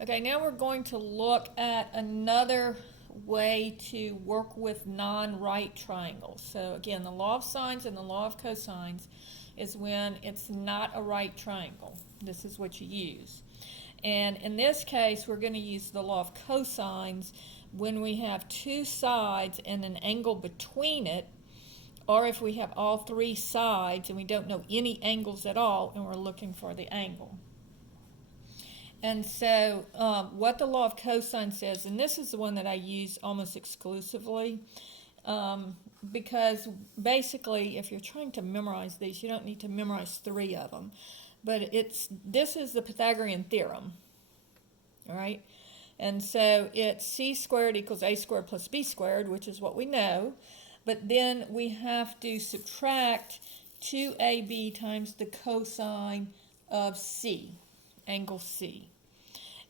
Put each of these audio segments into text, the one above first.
Okay, now we're going to look at another way to work with non-right triangles. So again, the law of sines and the law of cosines is when it's not a right triangle. This is what you use. And in this case, we're going to use the law of cosines when we have two sides and an angle between it, or if we have all three sides and we don't know any angles at all and we're looking for the angle. And so what the law of cosine says, and this is the one that I use almost exclusively, because basically if you're trying to memorize these, you don't need to memorize three of them. But this is the Pythagorean theorem, all right? And so it's c squared equals a squared plus b squared, which is what we know. But then we have to subtract 2ab times the cosine of c, angle C.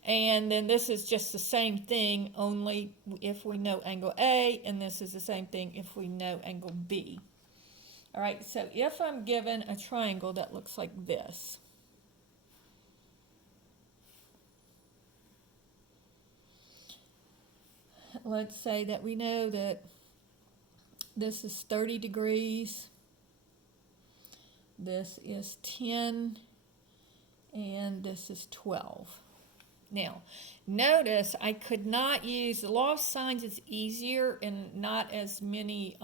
And then this is just the same thing, only if we know angle A, and this is the same thing if we know angle B. All right, so if I'm given a triangle that looks like this, let's say that we know that this is 30 degrees, this is 10, and this is 12. Now, notice I could not use, the law of sines is easier and not as many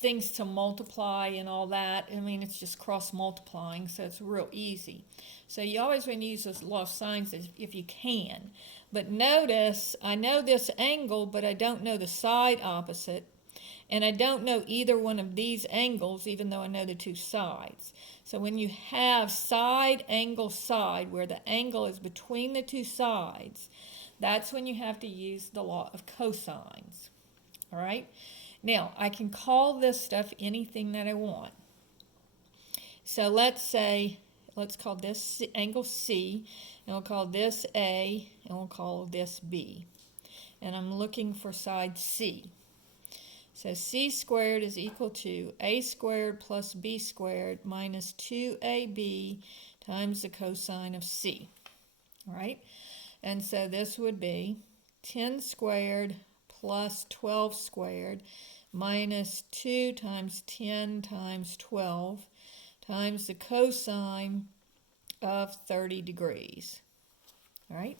things to multiply and all that. I mean, it's just cross multiplying, so it's real easy. So you always want to use this law of sines if you can. But notice, I know this angle, but I don't know the side opposite. And I don't know either one of these angles, even though I know the two sides. So when you have side, angle, side, where the angle is between the two sides, that's when you have to use the law of cosines. All right? Now, I can call this stuff anything that I want. So let's call this angle C, and we'll call this A, and we'll call this B. And I'm looking for side C. So c squared is equal to a squared plus b squared minus 2ab times the cosine of c. All right? And so this would be 10 squared plus 12 squared minus 2 times 10 times 12 times the cosine of 30 degrees. All right?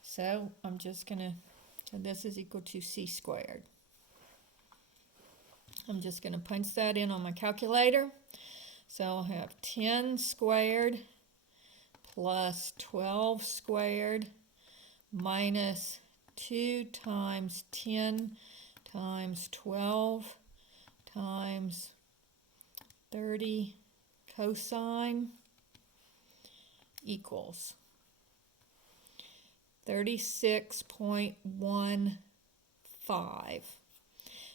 So I'm just going to, so this is equal to c squared. I'm just going to punch that in on my calculator. So I'll have 10 squared plus 12 squared minus 2 times 10 times 12 times 30 cosine equals 36.15.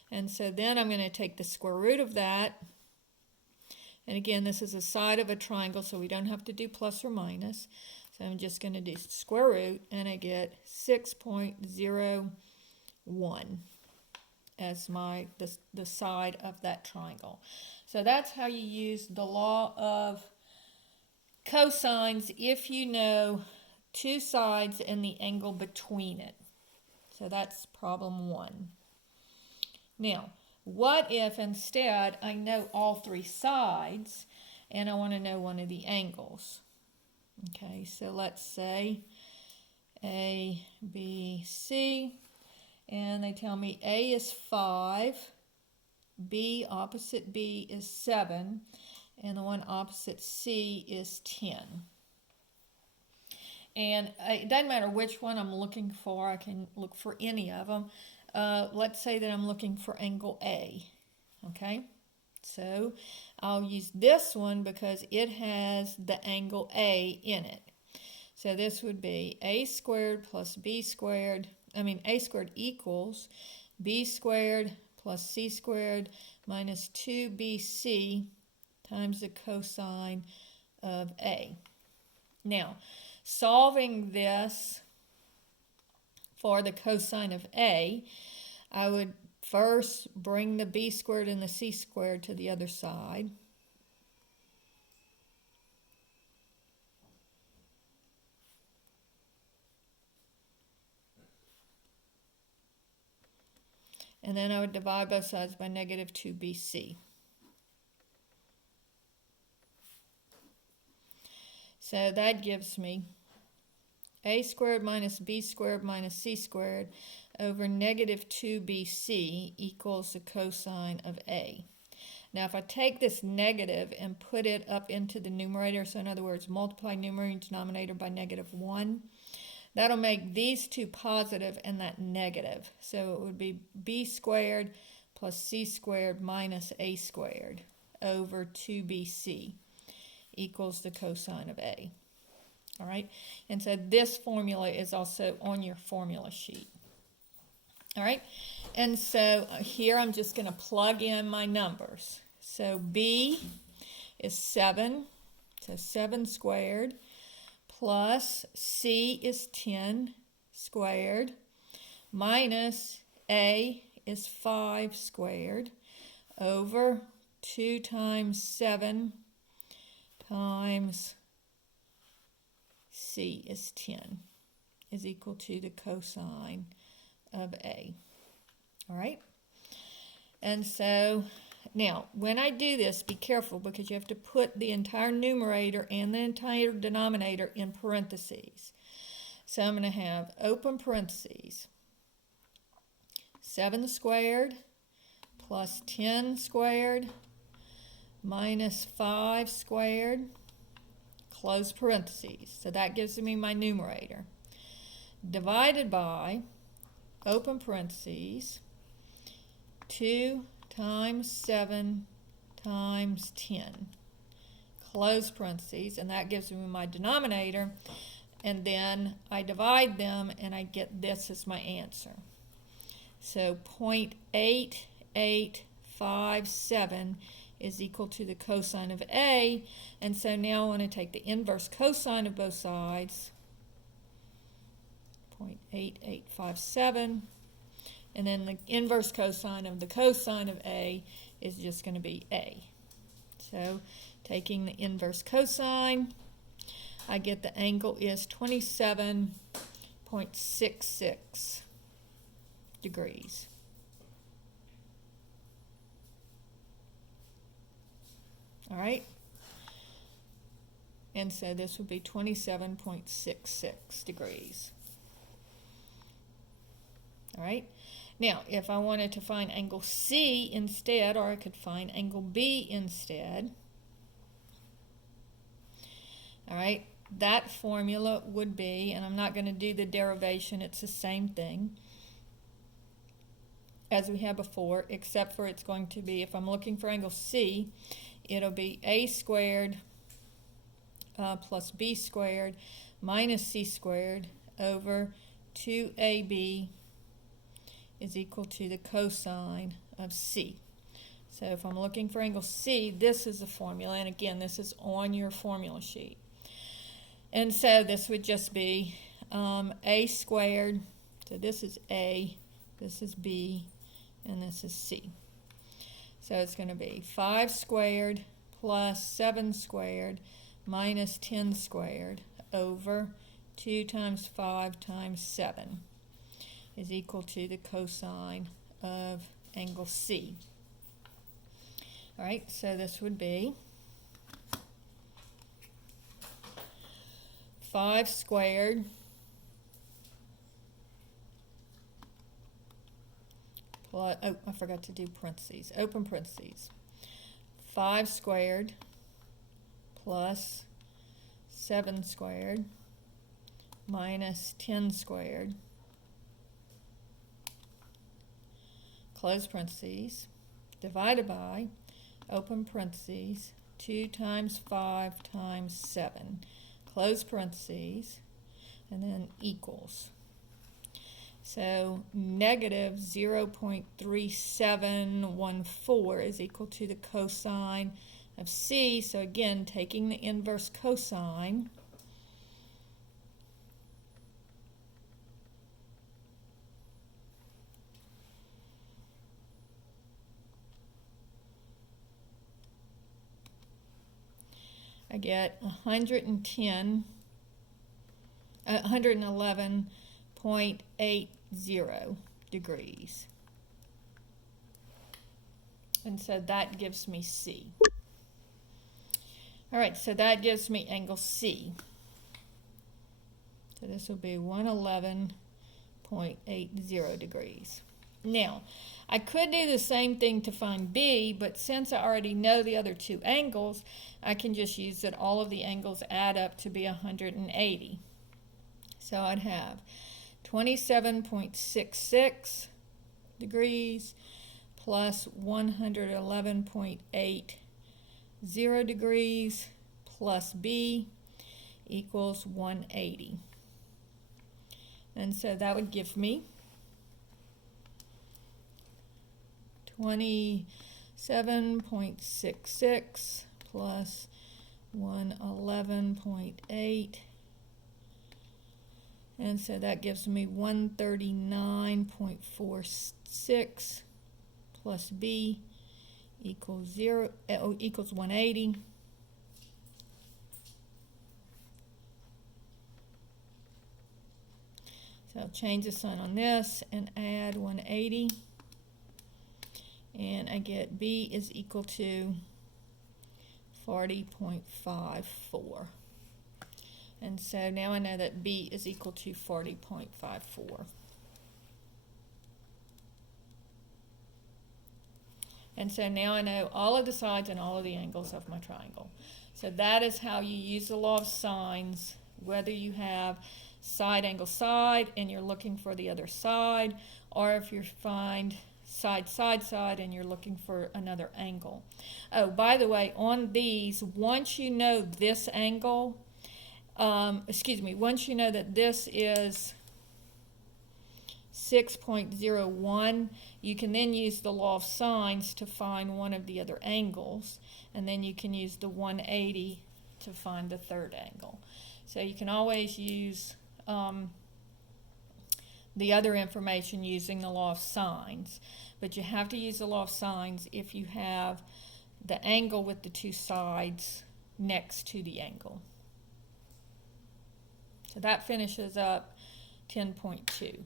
And so then I'm going to take the square root of that. And again, this is a side of a triangle, so we don't have to do plus or minus. So I'm just going to do square root, and I get 6.01 as the side of that triangle. So that's how you use the law of cosines if you know two sides and the angle between it. So that's problem 1. Now, what if instead I know all three sides and I want to know one of the angles? Okay, so let's say A, B, C, and they tell me A is 5, B opposite B is 7, and the one opposite C is 10. And it doesn't matter which one I'm looking for, I can look for any of them. Let's say that I'm looking for angle A, okay? So I'll use this one because it has the angle A in it. So this would be a squared plus b squared, a squared equals b squared plus c squared minus 2bc times the cosine of A. Now, solving this for the cosine of A, I would first bring the b squared and the c squared to the other side. And then I would divide both sides by negative 2bc. So that gives me a squared minus b squared minus c squared over negative 2bc equals the cosine of a. Now if I take this negative and put it up into the numerator, so in other words multiply numerator and denominator by negative 1, that'll make these two positive and that negative. So it would be b squared plus c squared minus a squared over 2bc equals the cosine of a. All right, and so this formula is also on your formula sheet. All right, and so here I'm just going to plug in my numbers. So b is 7, so 7 squared, plus c is 10 squared, minus a is 5 squared, over 2 times 7 times c is 10 is equal to the cosine of a. All right? And so now when I do this, be careful because you have to put the entire numerator and the entire denominator in parentheses. So I'm going to have open parentheses 7 squared plus 10 squared minus 5 squared, close parentheses. So that gives me my numerator. Divided by, open parentheses, 2 times 7 times 10, close parentheses, and that gives me my denominator. And then I divide them and I get this as my answer. So 0.8857 is equal to the cosine of a, and so now I want to take the inverse cosine of both sides, 0.8857, and then the inverse cosine of the cosine of a is just going to be a. So taking the inverse cosine, I get the angle is 27.66 degrees. All right, and so this would be 27.66 degrees. All right, now if I wanted to find angle C instead, or I could find angle B instead, all right, that formula would be, and I'm not going to do the derivation, it's the same thing as we had before, except for it's going to be, if I'm looking for angle C, it'll be a squared plus b squared minus c squared over 2ab is equal to the cosine of c. So if I'm looking for angle C, this is the formula, and again, this is on your formula sheet. And so this would just be a squared, so this is a, this is b, and this is c. So it's going to be 5 squared plus 7 squared minus 10 squared over 2 times 5 times 7 is equal to the cosine of angle C. All right, so this would be 5 squared plus, oh, I forgot to do parentheses, open parentheses, 5 squared plus 7 squared minus 10 squared, close parentheses, divided by, open parentheses, 2 times 5 times 7, close parentheses, and then equals. So negative 0.3714 is equal to the cosine of C. So again, taking the inverse cosine, I get 111.80 degrees. And so that gives me C. All right, so that gives me angle C. So this will be 111.80 degrees. Now, I could do the same thing to find B, but since I already know the other two angles, I can just use that all of the angles add up to be 180. So I'd have 27.66 degrees plus 111.80 degrees plus B equals 180. And so that would give me 27.66 plus 111.8, and so that gives me 139.46 plus B equals 180. So I'll change the sign on this and add 180. And I get B is equal to 40.54. And so now I know that B is equal to 40.54. And so now I know all of the sides and all of the angles of my triangle. So that is how you use the law of sines, whether you have side angle side and you're looking for the other side, or if you find side, side, side, and you're looking for another angle. Oh, by the way, on these, once you know this angle, once you know that this is 6.01, you can then use the law of sines to find one of the other angles, and then you can use the 180 to find the third angle. So you can always use the other information using the law of sines, but you have to use the law of sines if you have the angle with the two sides next to the angle. So that finishes up 10.2.